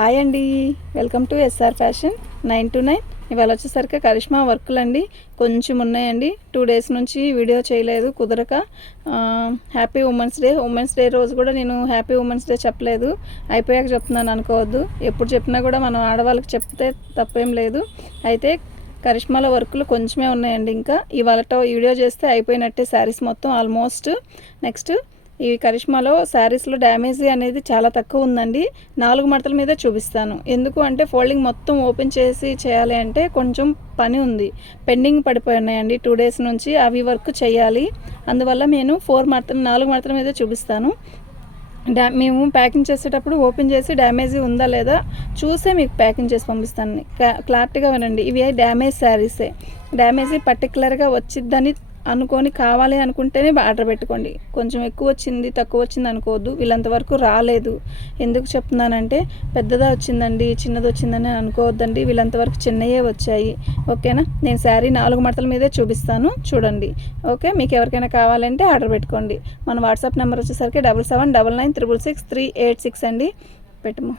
Hi అండి. Welcome to SR fashion nine to nine. ఇవాళ వచ్చేసరికి కరిష్మా వర్క్లు అండి కొంచెం ఉన్నాయండి. టూ డేస్ నుంచి వీడియో చేయలేదు కుదరక. Happy women's day women's day రోజు కూడా నేను హ్యాపీ ఉమెన్స్ డే చెప్పలేదు. అయిపోయాక చెప్తున్నాను అనుకోవద్దు. ఎప్పుడు చెప్పినా కూడా మనం ఆడవాళ్ళకి చెప్తే తప్పేం లేదు. అయితే కరిష్మాలో వర్కులు కొంచెమే ఉన్నాయండి ఇంకా. ఇవాళ వీడియో చేస్తే అయిపోయినట్టే శారీస్ మొత్తం ఆల్మోస్ట్. నెక్స్ట్ ఈ కరిష్మాలో శారీస్లో డ్యామేజీ అనేది చాలా తక్కువ ఉందండి. నాలుగు మడతల మీద చూపిస్తాను. ఎందుకు అంటే ఫోల్డింగ్ మొత్తం ఓపెన్ చేసి చేయాలి అంటే కొంచెం పని ఉంది. పెండింగ్ పడిపోయి ఉన్నాయండి టూ డేస్ నుంచి అవి వర్క్ చేయాలి. అందువల్ల నేను ఫోర్ మడతలు నాలుగు మడతల మీద చూపిస్తాను. డా మేము ప్యాకింగ్ చేసేటప్పుడు ఓపెన్ చేసి డ్యామేజ్ ఉందా లేదా చూసే మీకు ప్యాకింగ్ చేసి పంపిస్తాను. క్లారిటీగా వినండి. ఇవి డ్యామేజ్ శారీసే. డ్యామేజ్ పర్టికులర్గా వచ్చిద్దని అనుకొని కావాలి అనుకుంటేనే ఆర్డర్ పెట్టుకోండి. కొంచెం ఎక్కువ వచ్చింది తక్కువ వచ్చింది అనుకోవద్దు. వీళ్ళంతవరకు రాలేదు. ఎందుకు చెప్తున్నానంటే పెద్దదా వచ్చిందండి చిన్నది వచ్చిందని అనుకోవద్దండి. వీళ్ళంతవరకు చిన్నయే వచ్చాయి. ఓకేనా? నేను శారీ నాలుగు మడతల మీదే చూపిస్తాను. చూడండి. ఓకే? మీకు ఎవరికైనా కావాలంటే ఆర్డర్ పెట్టుకోండి. మన వాట్సాప్ నెంబర్ వచ్చేసరికి double seven double nine triple six three eight six అండి. పెట్టము.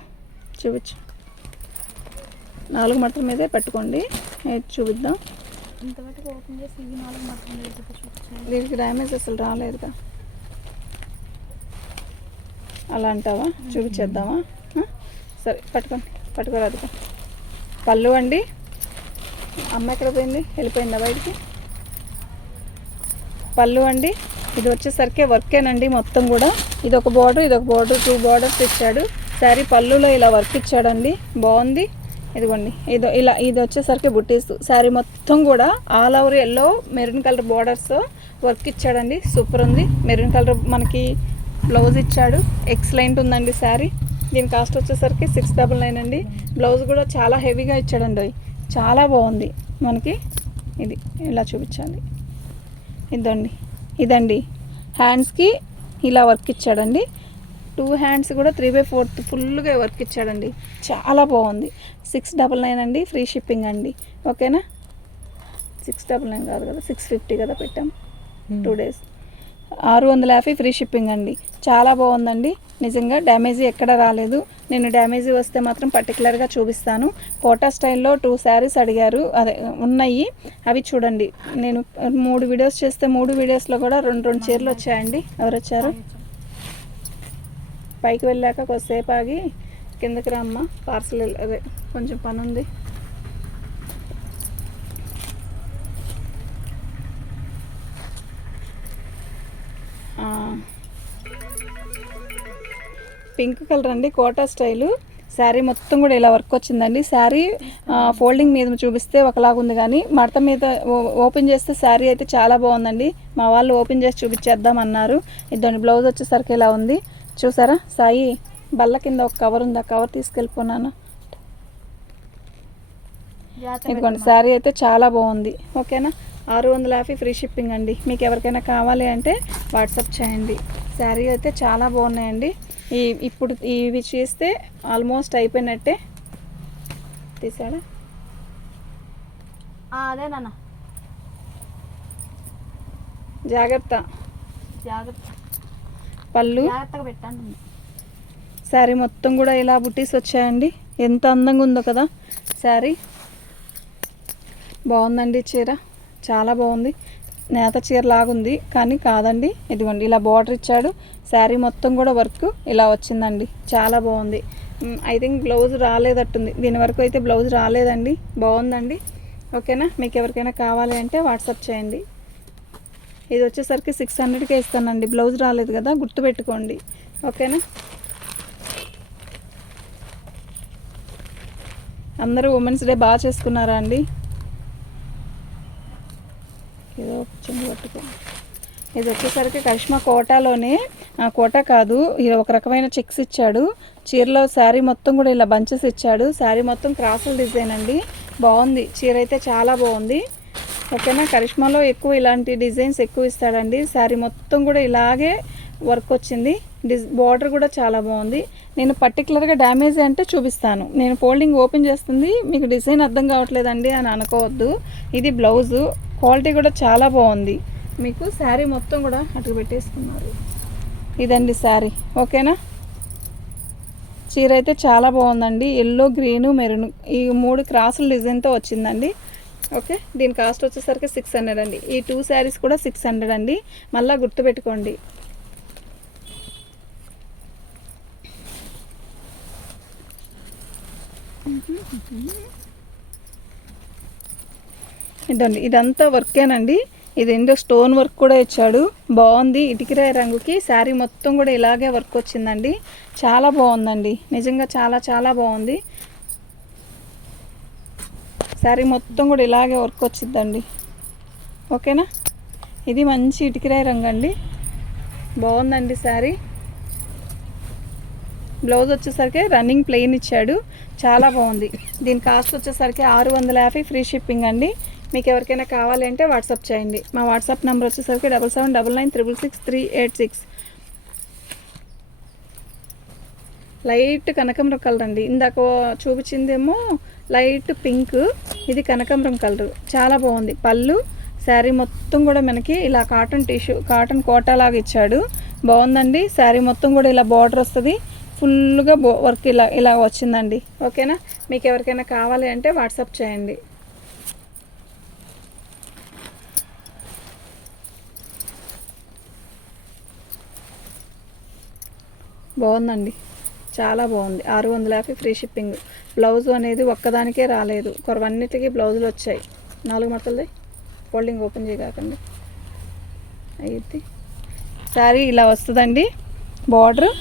చూపించు. నాలుగు మడతల మీదే పెట్టుకోండి. చూపిద్దాం. ఇంతవరకు ఓపెన్ చేసి ఇవి నాలుగు మాత్రం చూపించాను దీనికి డ్యామేజ్ అసలు రాలేదుగా. అలా అంటావా? చూపించేద్దామా? సరే పట్టుకోండి పట్టుకోరాదు పళ్ళు అండి అమ్మ ఎక్కడ పోయింది? వెళ్ళిపోయిందా బయటికి? పళ్ళు అండి ఇది వచ్చేసరికి వర్కేనండి మొత్తం కూడా. ఇది ఒక బార్డర్ ఇది ఒక బార్డర్ టూ బార్డర్స్ ఇచ్చాడు. శారీ పళ్ళులో ఇలా వర్క్ ఇచ్చాడండి. బాగుంది. ఇదిగోండి. ఇది ఇలా ఇది వచ్చేసరికి బుట్టీస్ శారీ మొత్తం కూడా all over yellow maroon colour borders work ఇచ్చాడండి. సూపర్ ఉంది. మెరూన్ కలర్ మనకి బ్లౌజ్ ఇచ్చాడు. ఎక్సలెంట్ ఉందండి శారీ దీని కాస్ట్ వచ్చేసరికి సిక్స్ డబల్ నైన్ అండి. బ్లౌజ్ కూడా చాలా హెవీగా ఇచ్చాడండి. చాలా బాగుంది మనకి. ఇది ఇలా చూపించాలి ఇదండి. ఇదండి. హ్యాండ్స్కి ఇలా వర్క్ ఇచ్చాడండి. టూ హ్యాండ్స్ కూడా త్రీ బై ఫోర్త్ ఫుల్గా వర్క్ ఇచ్చాడండి. చాలా బాగుంది. సిక్స్ డబల్ నైన్ అండి ఫ్రీ షిప్పింగ్ అండి. ఓకేనా? సిక్స్ డబల్ నైన్ కాదు కదా సిక్స్ ఫిఫ్టీ కదా పెట్టాం. Two days. ఆరు వందల యాభై ఫ్రీ షిప్పింగ్ అండి. చాలా బాగుందండి. నిజంగా డ్యామేజీ ఎక్కడ రాలేదు. నేను డ్యామేజీ వస్తే మాత్రం పర్టికులర్గా చూపిస్తాను. కోటా స్టైల్లో టూ శారీస్ అడిగారు. అదే ఉన్నాయి. అవి చూడండి. నేను మూడు వీడియోస్ చేస్తే మూడు వీడియోస్లో కూడా రెండు రెండు చీరలు వచ్చాయండి. ఎవరు వచ్చారు పైకి వెళ్ళాక కొద్దిసేపు ఆగి కిందకి రమ్మ. పార్సల్ అదే కొంచెం పని ఉంది పింక్ కలర్ అండి కోటా స్టైలు. శారీ మొత్తం కూడా ఇలా వర్క్ వచ్చిందండి. శారీ ఫోల్డింగ్ మీద చూపిస్తే ఒకలాగా ఉంది కానీ మడత మీద ఓ- ఓపెన్ చేస్తే శారీ అయితే చాలా బాగుందండి. మా వాళ్ళు ఓపెన్ చేసి చూపించేద్దాం అన్నారు ఇద్దరు బ్లౌజ్ వచ్చేసరికి ఇలా ఉంది. చూసారా? సాయి బల్ల కింద ఒక కవర్ ఉంది. ఆ కవర్ తీసుకెళ్ళిపోనాను ఇదిగోండి శారీ అయితే చాలా బాగుంది. ఓకేనా? ఆరు వందల యాభై ఫ్రీ షిప్పింగ్ అండి. మీకు ఎవరికైనా కావాలి అంటే వాట్సాప్ చేయండి. శారీ అయితే చాలా బాగున్నాయండి. ఈ ఇప్పుడు ఇవి చేస్తే ఆల్మోస్ట్ అయిపోయినట్టే. తీసాడా? అదే నాన్న. జాగ్రత్త. జాగ్రత్త. పళ్ళు. శారీ మొత్తం కూడా ఇలా బుట్టీస్ వచ్చాయండి. ఎంత అందంగా ఉందో కదా శారీ. బాగుందండి చీర. చాలా బాగుంది. నేత చీర లాగుంది కానీ కాదండి. ఇదిగోండి ఇలా బార్డర్ ఇచ్చాడు. శారీ మొత్తం కూడా వర్క్ ఇలా వచ్చిందండి. చాలా బాగుంది. ఐ థింక్ బ్లౌజ్ రాలేదట్టుంది. దీని వరకు అయితే బ్లౌజ్ రాలేదండి. బాగుందండి. ఓకేనా? మీకు ఎవరికైనా కావాలి అంటే వాట్సాప్ చేయండి. ఇది వచ్చేసరికి సిక్స్ హండ్రెడ్కే ఇస్తానండి. బ్లౌజ్ రాలేదు కదా గుర్తుపెట్టుకోండి. ఓకేనా? అందరూ ఉమెన్స్ డే బాగా చేసుకున్నారా అండి? ఏదో చిన్న పట్టుకో. ఇది వచ్చేసరికి కరిష్మా కోటాలోనే ఆ, కోటా కాదు ఇది ఒక రకమైన చెక్స్ ఇచ్చాడు. చీరలో శారీ మొత్తం కూడా ఇలా బంచెస్ ఇచ్చాడు. శారీ మొత్తం క్రాసుల డిజైన్ అండి. బాగుంది. చీర అయితే చాలా బాగుంది. ఓకేనా? కరిష్మాలో ఎక్కువ ఇలాంటి డిజైన్స్ ఎక్కువ ఇస్తాడండి. శారీ మొత్తం కూడా ఇలాగే వర్క్ వచ్చింది. డిజ్ బార్డర్ కూడా చాలా బాగుంది. నేను పర్టికులర్గా డ్యామేజ్ అంటే చూపిస్తాను. నేను ఫోల్డింగ్ ఓపెన్ చేస్తుంది. మీకు డిజైన్ అర్థం కావట్లేదండి అని అనుకోవద్దు. ఇది బ్లౌజు. క్వాలిటీ కూడా చాలా బాగుంది. మీకు శారీ మొత్తం కూడా అటు పెట్టేసుకున్నారు ఇదండి శారీ ఓకేనా? చీర అయితే చాలా బాగుందండి. ఎల్లో గ్రీను మెరూన్ ఈ మూడు క్రాసుల డిజైన్తో వచ్చిందండి. ఓకే? దీని కాస్ట్ వచ్చేసరికి సిక్స్ హండ్రెడ్ అండి. ఈ టూ శారీస్ కూడా సిక్స్ హండ్రెడ్ అండి. మళ్ళీ గుర్తుపెట్టుకోండి. ఇదండి. ఇదంతా వర్కేనండి. ఇది ఏంటో స్టోన్ వర్క్ కూడా ఇచ్చాడు. బాగుంది. ఇటుకిరాయి రంగుకి శారీ మొత్తం కూడా ఇలాగే వర్క్ వచ్చిందండి. చాలా బాగుందండి. నిజంగా చాలా చాలా బాగుంది. శారీ మొత్తం కూడా ఇలాగే వర్క్ వచ్చిందండి ఓకేనా? ఇది మంచి ఇటుకిరాయి రంగు అండి. బాగుందండి శారీ బ్లౌజ్ వచ్చేసరికి రన్నింగ్ ప్లెయిన్ ఇచ్చాడు. చాలా బాగుంది. దీని కాస్ట్ వచ్చేసరికి ఆరు వందల యాభై ఫ్రీ షిప్పింగ్ అండి. మీకు ఎవరికైనా కావాలి అంటే వాట్సాప్ చేయండి. మా వాట్సాప్ నెంబర్ వచ్చేసరికి double seven double nine triple six three eight six light కనకం కలర్ అండి. ఇందాక చూపించిందేమో లైట్ పింక్. ఇది కనకాంబరం కలర్. చాలా బాగుంది. పళ్ళు శారీ మొత్తం కూడా మనకి ఇలా కాటన్ టిష్యూ కాటన్ కోటా లాగా ఇచ్చాడు. బాగుందండి. శారీ మొత్తం కూడా ఇలా బార్డర్ వస్తుంది. ఫుల్గా బో వర్క్ ఇలా ఇలా వచ్చిందండి. ఓకేనా? మీకు ఎవరికైనా కావాలి అంటే వాట్సాప్ చేయండి. బాగుందండి. చాలా బాగుంది. ఆరు వందల యాభై ఫ్రీ షిప్పింగ్. బ్లౌజ్ అనేది ఒక్కదానికే రాలేదు. కొరవన్నిటికి బ్లౌజులు వచ్చాయి. నాలుగు మడతలది ఫోల్డింగ్ ఓపెన్ చేయకండి అయితే శారీ ఇలా వస్తుందండి. బార్డర్.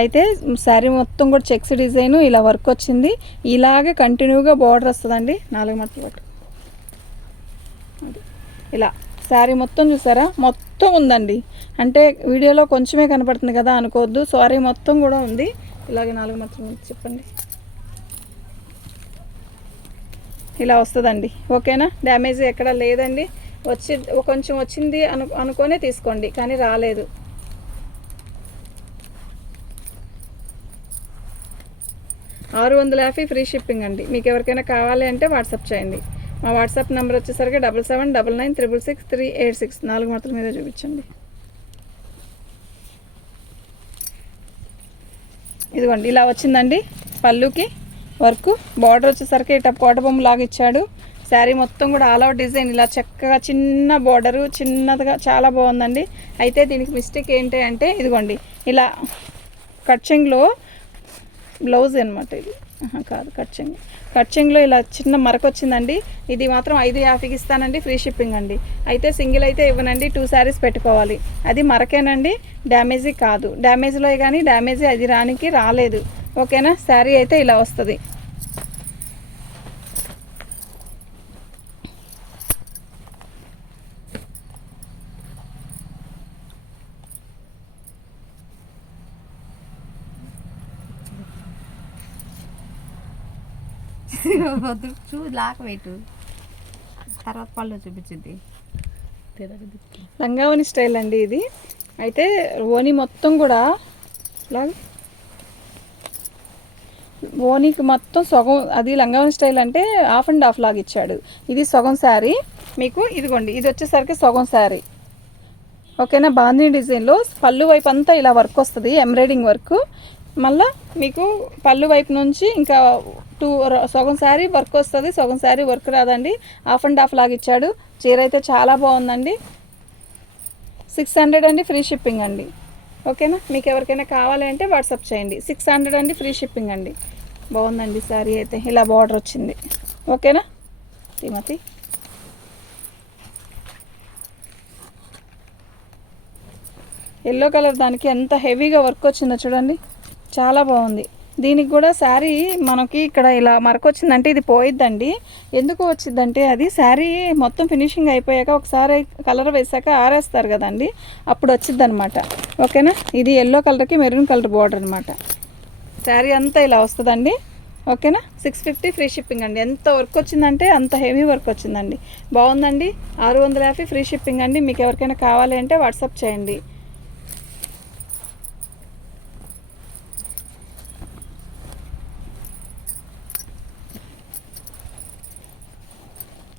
అయితే శారీ మొత్తం కూడా చెక్స్ డిజైన్ ఇలా వర్క్ వచ్చింది. ఇలాగే కంటిన్యూగా బార్డర్ వస్తుందండి. నాలుగు మడతలు పట్టు. ఇలా శారీ మొత్తం చూసారా? మొత్తం ఉందండి. అంటే వీడియోలో కొంచెమే కనపడుతుంది కదా అనుకోవద్దు. సారీ మొత్తం కూడా ఉంది. ఇలాగే నాలుగు మాత్రం చెప్పండి. ఇలా వస్తుందండి. ఓకేనా? డ్యామేజ్ ఎక్కడ లేదండి. వచ్చి కొంచెం వచ్చింది అను అనుకొని తీసుకోండి కానీ రాలేదు. ఆరు వందల యాభై ఫ్రీ షిప్పింగ్ అండి. మీకు ఎవరికైనా కావాలి అంటే వాట్సాప్ చేయండి. మా వాట్సాప్ నెంబర్ వచ్చేసరికి double seven double nine triple six three eight six. నాలుగు మాత్రం మీద చూపించండి. ఇదిగోండి ఇలా వచ్చిందండి పళ్ళుకి. వర్క్. బార్డర్ వచ్చేసరికి ఇట్లా కోటబొమ్మ లాగా ఇచ్చాడు. శారీ మొత్తం కూడా ఆల్ అవుట్ డిజైన్. ఇలా చక్కగా చిన్న బార్డరు చిన్నదిగా చాలా బాగుందండి. అయితే దీనికి మిస్టేక్ ఏంటి అంటే ఇదిగోండి ఇలా కట్చింగ్లో బ్లౌజ్ అనమాట ఇది. కాదు కట్చింగ్. కట్చింగ్లో ఇలా చిన్న మరక వచ్చిందండి. ఇది మాత్రం ఐదు యాభైకి ఇస్తానండి ఫ్రీ షిప్పింగ్ అండి. అయితే సింగిల్ అయితే ఇవ్వనండి టూ శారీస్ పెట్టుకోవాలి. అది మరకేనండి డ్యామేజీ కాదు. డ్యామేజ్లో కానీ డ్యామేజీ అది రానికి రాలేదు. ఓకేనా? శారీ అయితే ఇలా వస్తుంది. వద్దు చూ లాక పెట్టు. తర్వాత పళ్ళు చూపించింది లంగావని స్టైల్ అండి ఇది. అయితే ఓని మొత్తం కూడా ఇలా ఓనికి మొత్తం సగం అది లంగావని స్టైల్ అంటే హాఫ్ అండ్ హాఫ్ లాగా ఇచ్చాడు. ఇది సగం శారీ. మీకు ఇదిగోండి ఇది వచ్చేసరికి సగం శారీ. ఓకేనా? బాందీ డిజైన్లో పళ్ళు వైపు అంతా ఇలా వర్క్ వస్తుంది ఎంబ్రాయిడింగ్ వర్క్. మళ్ళా మీకు పళ్ళు వైపు నుంచి ఇంకా టూ సగం శారీ వర్క్ వస్తుంది సగం శారీ వర్క్ రాదండి. హాఫ్ అండ్ హాఫ్ లాగా ఇచ్చాడు. చీర అయితే చాలా బాగుందండి. సిక్స్ హండ్రెడ్ అండి ఫ్రీ షిప్పింగ్ అండి. ఓకేనా? మీకు ఎవరికైనా కావాలి అంటే వాట్సాప్ చేయండి. సిక్స్ హండ్రెడ్ అండి ఫ్రీ షిప్పింగ్ అండి. బాగుందండి శారీ అయితే. ఇలా బార్డర్ వచ్చింది. ఓకేనా? తిమతి ఎల్లో కలర్ దానికి ఎంత హెవీగా వర్క్ వచ్చిందో చూడండి. చాలా బాగుంది. దీనికి కూడా శారీ మనకి ఇక్కడ ఇలా మరకొచ్చిందంటే ఇది పోయిద్దండి. ఎందుకు వచ్చిందంటే అది శారీ మొత్తం ఫినిషింగ్ అయిపోయాక ఒకసారి కలర్ వేసాక ఆరేస్తారు కదండి. అప్పుడు వచ్చింది అనమాట ఓకేనా? ఇది ఎల్లో కలర్కి మెరూన్ కలర్ బార్డర్ అనమాట శారీ అంతా ఇలా వస్తుందండి. ఓకేనా? సిక్స్ ఫిఫ్టీ ఫ్రీ షిప్పింగ్ అండి. ఎంత వర్క్ వచ్చిందంటే అంత హెవీ వర్క్ వచ్చిందండి. బాగుందండి. ఆరు వందల యాభై ఫ్రీ షిప్పింగ్ అండి. మీకు ఎవరికైనా కావాలి అంటే వాట్సాప్ చేయండి.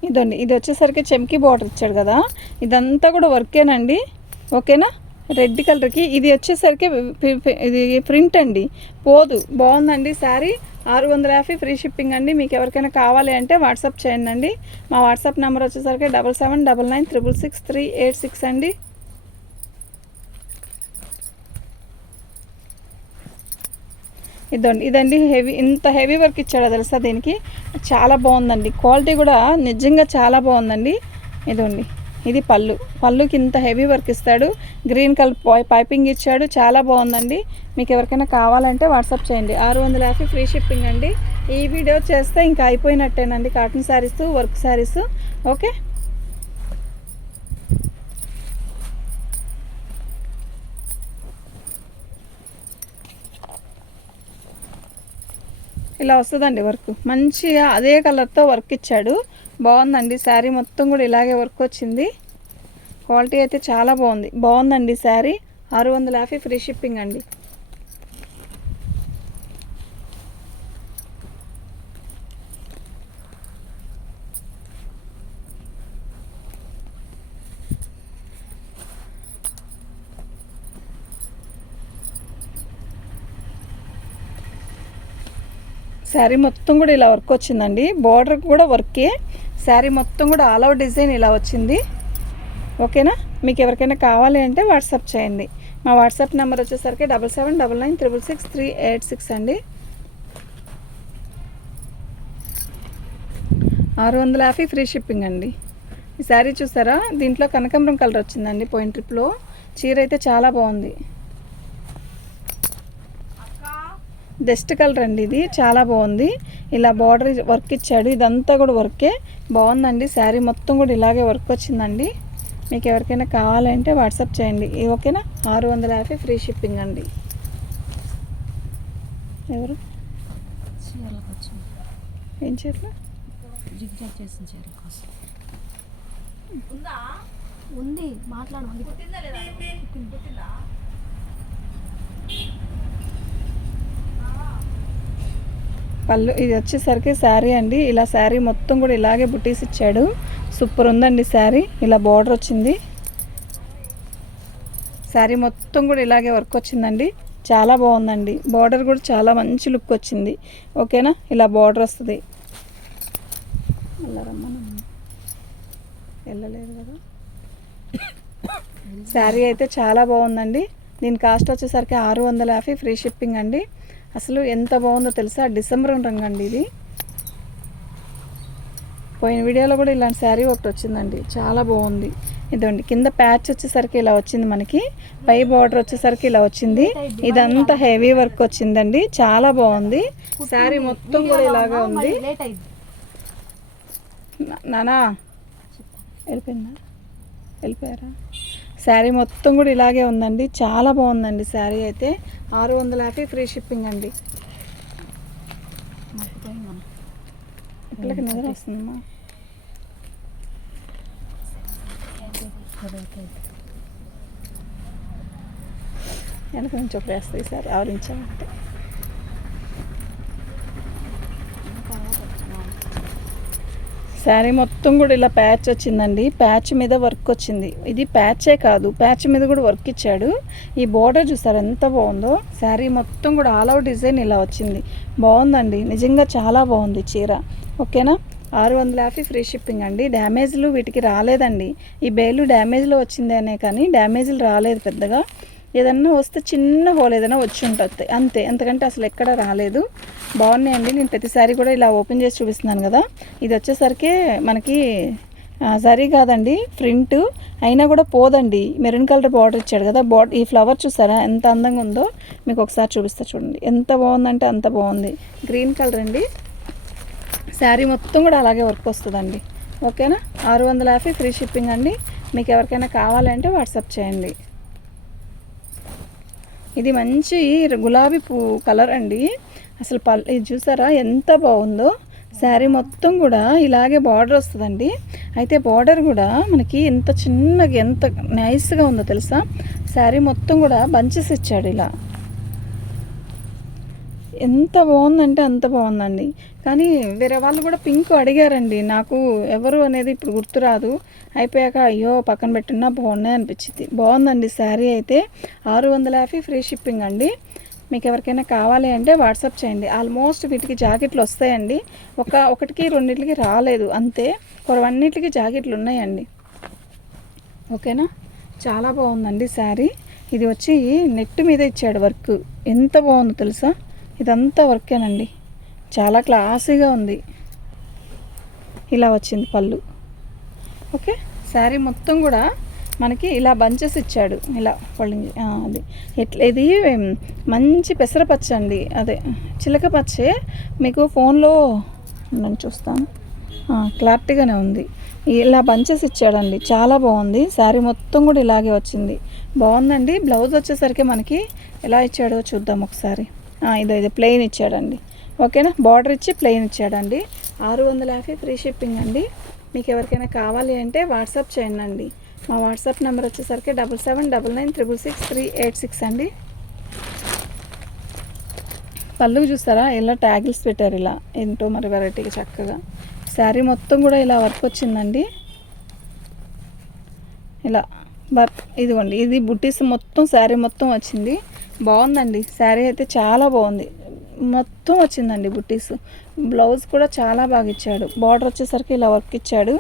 ఇదండి. ఇది వచ్చేసరికి చెమ్కి బార్డర్ ఇచ్చాడు కదా. ఇదంతా కూడా వర్కేనండి. ఓకేనా? రెడ్ కలర్కి. ఇది వచ్చేసరికి ఇది ప్రింట్ అండి. పోదు. బాగుందండి శారీ. ఆరు వందల యాభై ఫ్రీ షిప్పింగ్ అండి. మీకు ఎవరికైనా కావాలి అంటే వాట్సాప్ చేయండి అండి. మా వాట్సాప్ నెంబర్ వచ్చేసరికి double seven double nine triple six three eight six అండి. ఇదండి ఇదండి హెవీ ఇంత హెవీ వర్క్ ఇచ్చాడో తెలుసా దీనికి? చాలా బాగుందండి. క్వాలిటీ కూడా నిజంగా చాలా బాగుందండి. ఇదండి ఇది పళ్ళు. పళ్ళుకి ఇంత హెవీ వర్క్ ఇస్తాడు. గ్రీన్ కలర్ పై- పైపింగ్ ఇచ్చాడు. చాలా బాగుందండి. మీకు ఎవరికైనా కావాలంటే వాట్సాప్ చేయండి. ఆరు వందల యాభై ఫ్రీ షిప్పింగ్ అండి. ఈ వీడియో చేస్తే ఇంకా అయిపోయినట్టేనండి. Cotton saris work saris. Okay? ఇలా వస్తుందండి వర్క్ మంచిగా అదే కలర్తో వర్క్ ఇచ్చాడు. బాగుందండి. శారీ మొత్తం కూడా ఇలాగే వర్క్ వచ్చింది. క్వాలిటీ అయితే చాలా బాగుంది. బాగుందండి శారీ. ఆరు వందల యాభై ఫ్రీ షిప్పింగ్ అండి. శారీ మొత్తం కూడా ఇలా వర్క్ వచ్చిందండి. బార్డర్ కూడా వర్కే. శారీ మొత్తం కూడా ఆల్ అవుట్ డిజైన్ ఇలా వచ్చింది. ఓకేనా? మీకు ఎవరికైనా కావాలి అంటే వాట్సాప్ చేయండి. మా వాట్సాప్ నెంబర్ వచ్చేసరికి double seven double nine triple six three eight six అండి. ఆరు వందల యాభై ఫ్రీ షిప్పింగ్ అండి. ఈ శారీ చూసారా? దీంట్లో కనకాంబరం కలర్ వచ్చిందండి పోయిన ట్రిప్లో. చీర అయితే చాలా బాగుంది. డస్ట్ కలర్ అండి ఇది. చాలా బాగుంది. ఇలా బార్డర్ వర్క్ ఇచ్చాడు. ఇదంతా కూడా వర్కే. బాగుందండి. శారీ మొత్తం కూడా ఇలాగే వర్క్ వచ్చిందండి. మీకు ఎవరికైనా కావాలంటే వాట్సాప్ చేయండి. ఇది ఓకేనా? ఆరు వందల యాభై ఫ్రీ షిప్పింగ్ అండి. ఎవరు? ఏం చేయాలి జిగ్జాగ్ చేసిన చీర కోసం ఉంది మాట్లాడు పళ్ళు ఇది వచ్చేసరికి శారీ అండి. ఇలా శారీ మొత్తం కూడా ఇలాగే బుట్టీస్ ఇచ్చాడు. సూపర్ ఉందండి శారీ. ఇలా బార్డర్ వచ్చింది. శారీ మొత్తం కూడా ఇలాగే వర్క్ వచ్చిందండి. చాలా బాగుందండి. బార్డర్ కూడా చాలా మంచి లుక్ వచ్చింది. ఓకేనా? ఇలా బార్డర్ వస్తుంది. వెళ్ళలేదు కదా. శారీ అయితే చాలా బాగుందండి. దీని కాస్ట్ వచ్చేసరికి ఆరు వందల యాభై ఫ్రీ షిప్పింగ్ అండి. అసలు ఎంత బాగుందో తెలుసా? డిసెంబర్ రంగు అండి ఇది. పోయిన వీడియోలో కూడా ఇలాంటి శారీ ఒకటి వచ్చిందండి. చాలా బాగుంది. ఇదండి. కింద ప్యాచ్ వచ్చేసరికి ఇలా వచ్చింది మనకి. పై బార్డర్ వచ్చేసరికి ఇలా వచ్చింది. ఇదంతా హెవీ వర్క్ వచ్చిందండి. చాలా బాగుంది. శారీ మొత్తం కూడా ఇలాగా ఉంది. నానా వెళ్ళిపోయిందా? వెళ్ళిపోయారా? శారీ మొత్తం కూడా ఇలాగే ఉందండి. చాలా బాగుందండి శారీ అయితే. ఆరు వందల యాభై ఫ్రీ షిప్పింగ్ అండి. మర్చిపోయిందమ్మా పిల్లకి నిద్ర వస్తుందమ్మా. వెనక నుంచి ఒకటి వేస్తాయి సార్ ఆవరించాలంటే శారీ మొత్తం కూడా ఇలా ప్యాచ్ వచ్చిందండి. ప్యాచ్ మీద వర్క్ వచ్చింది. ఇది ప్యాచే కాదు. ప్యాచ్ మీద కూడా వర్క్ ఇచ్చాడు. ఈ బోర్డర్ చూసారు ఎంత బాగుందో? శారీ మొత్తం కూడా ఆల్ అవుట్ డిజైన్ ఇలా వచ్చింది. బాగుందండి. నిజంగా చాలా బాగుంది చీర. ఓకేనా? ఆరు వందల యాభై ఫ్రీ షిప్పింగ్ అండి. డ్యామేజ్లు వీటికి రాలేదండి. ఈ బేలు డ్యామేజ్లో వచ్చిందేనే కానీ డ్యామేజ్లు రాలేదు పెద్దగా. ఏదన్నా వస్తే చిన్న హోల్ ఏదైనా వచ్చి ఉంటుంది. అంతే. ఎందుకంటే అసలు ఎక్కడ రాలేదు. బాగున్నాయండి నేను ప్రతిసారి కూడా ఇలా ఓపెన్ చేసి చూపిస్తున్నాను కదా. ఇది వచ్చేసరికి మనకి సరీ సరి కాదండి. ప్రింట్. అయినా కూడా పోదండి. మెరూన్ కలర్ బార్డర్ ఇచ్చాడు కదా. బార్డర్ ఈ ఫ్లవర్ చూసారా? ఎంత అందంగా ఉందో మీకు ఒకసారి చూపిస్తా చూడండి. ఎంత బాగుందంటే అంత బాగుంది. గ్రీన్ కలర్ అండి. శారీ మొత్తం కూడా అలాగే వర్క్ వస్తుందండి. ఓకేనా? ఆరు వందల యాభై ఫ్రీ షిప్పింగ్ అండి. మీకు ఎవరికైనా కావాలంటే వాట్సాప్ చేయండి. ఇది మంచి గులాబీ పువ్వు కలర్ అండి. అసలు పల్ ఇది చూసారా? ఎంత బాగుందో. శారీ మొత్తం కూడా ఇలాగే బార్డర్ వస్తుందండి. అయితే బార్డర్ కూడా మనకి ఎంత చిన్నగా ఎంత నైస్గా ఉందో తెలుసా? శారీ మొత్తం కూడా బంచెస్ ఇచ్చాడు ఇలా. ఎంత బాగుందంటే అంత బాగుందండి. కానీ వేరే వాళ్ళు కూడా పింక్ అడిగారండి. నాకు ఎవరు అనేది ఇప్పుడు గుర్తురాదు అయిపోయాక అయ్యో పక్కన పెట్టున్నా బాగున్నాయి అనిపించింది. బాగుందండి శారీ అయితే. ఆరు వందల యాభై ఫ్రీ షిప్పింగ్ అండి. మీకు ఎవరికైనా కావాలి అంటే వాట్సాప్ చేయండి. ఆల్మోస్ట్ వీటికి జాకెట్లు వస్తాయండి. ఒక ఒకటికి రెండింటికి రాలేదు. అంతే. కొరవన్నిటికి జాకెట్లు ఉన్నాయండి. ఓకేనా? చాలా బాగుందండి శారీ. ఇది వచ్చి నెట్ మీద ఇచ్చాడు వర్క్. ఎంత బాగుందో తెలుసా? ఇదంతా వర్కేనండి. చాలా క్లాసీగా ఉంది. ఇలా వచ్చింది పళ్ళు. ఓకే? శారీ మొత్తం కూడా మనకి ఇలా బంచెస్ ఇచ్చాడు. ఇలా ఫోల్డింగ్ అది. ఎట్లా ఇది మంచి పెసరపచ్చ అండి. అదే చిలక పచ్చే. మీకు ఫోన్లో నేను చూస్తాను. క్లారిటీగానే ఉంది. ఇలా బంచెస్ ఇచ్చాడండి. చాలా బాగుంది. శారీ మొత్తం కూడా ఇలాగే వచ్చింది. బాగుందండి. బ్లౌజ్ వచ్చేసరికి మనకి ఎలా ఇచ్చాడో చూద్దాం ఒకసారి. ఇదో ఇది ప్లెయిన్ ఇచ్చాడండి. ఓకేనా? బార్డర్ ఇచ్చి ప్లెయిన్ ఇచ్చాడండి. ఆరు వందల యాభై ఫ్రీ షిప్పింగ్ అండి. మీకు ఎవరికైనా కావాలి అంటే వాట్సాప్ చేయండి అండి మా వాట్సాప్ నెంబర్ వచ్చేసరికి double seven double nine triple six three eight six అండి. పళ్ళు చూస్తారా? ఇలా ట్యాగిల్స్ పెట్టారు ఇలా? ఏంటో మరి వెరైటీగా చక్కగా. శారీ మొత్తం కూడా ఇలా వర్క్ వచ్చిందండి. ఇలా వర్క్ ఇదిగోండి ఇది బుట్టీస్ మొత్తం శారీ మొత్తం వచ్చింది. బాగుందండి. శారీ అయితే చాలా బాగుంది. మొత్తం వచ్చిందండి బుట్టీస్ బ్లౌజ్ కూడా చాలా బాగా ఇచ్చాడు. బార్డర్ వచ్చేసరికి ఇలా వర్క్ ఇచ్చాడు.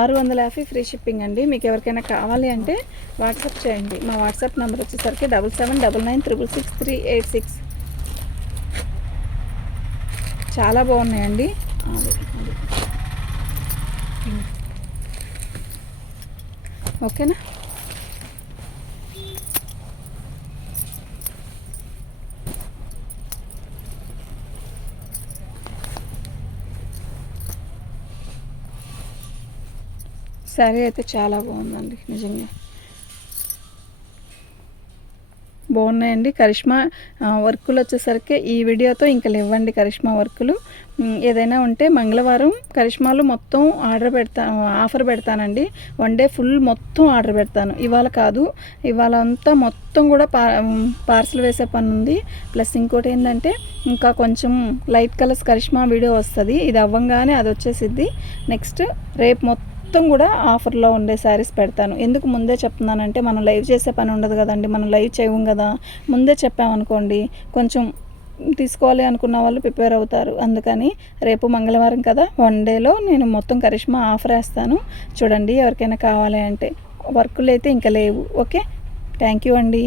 ఆరు వందల యాభై ఫ్రీ షిప్పింగ్ అండి. మీకు ఎవరికైనా కావాలి అంటే వాట్సాప్ చేయండి. మా వాట్సాప్ నెంబర్ వచ్చేసరికి double seven double nine triple six three eight six. చాలా బాగున్నాయండి. ఓకేనా? శారీ అయితే చాలా బాగుందండి నిజంగా. బాగున్నాయండి. కరిష్మా వర్కులు వచ్చేసరికి ఈ వీడియోతో ఇంకా లేవండి కరిష్మా వర్కులు. ఏదైనా ఉంటే మంగళవారం కరిష్మాలు మొత్తం ఆర్డర్ పెడతా ఆఫర్ పెడతానండి. వన్ డే ఫుల్ మొత్తం ఆర్డర్ పెడతాను. ఇవాళ కాదు ఇవాళ అంతా మొత్తం కూడా పా పార్సల్ వేసే పని ఉంది. ప్లస్ ఇంకోటి ఏంటంటే ఇంకా కొంచెం లైట్ కలర్స్ కరిష్మా వీడియో వస్తుంది. ఇది అవ్వంగానే అది వచ్చేసిద్ది. నెక్స్ట్ రేపు మొత్తం మొత్తం కూడా ఆఫర్లో ఉండే శారీస్ పెడతాను. ఎందుకు ముందే చెప్తున్నానంటే మనం లైవ్ చేసే పని ఉండదు కదండి. మనం లైవ్ చేయము కదా. ముందే చెప్పామనుకోండి కొంచెం తీసుకోవాలి అనుకున్న వాళ్ళు ప్రిపేర్ అవుతారు. అందుకని రేపు మంగళవారం కదా వన్ డేలో నేను మొత్తం కరిష్మా ఆఫర్ వేస్తాను. చూడండి ఎవరికైనా కావాలి అంటే. వర్కులు అయితే ఇంకా లేవు. ఓకే? థ్యాంక్ యూ అండి.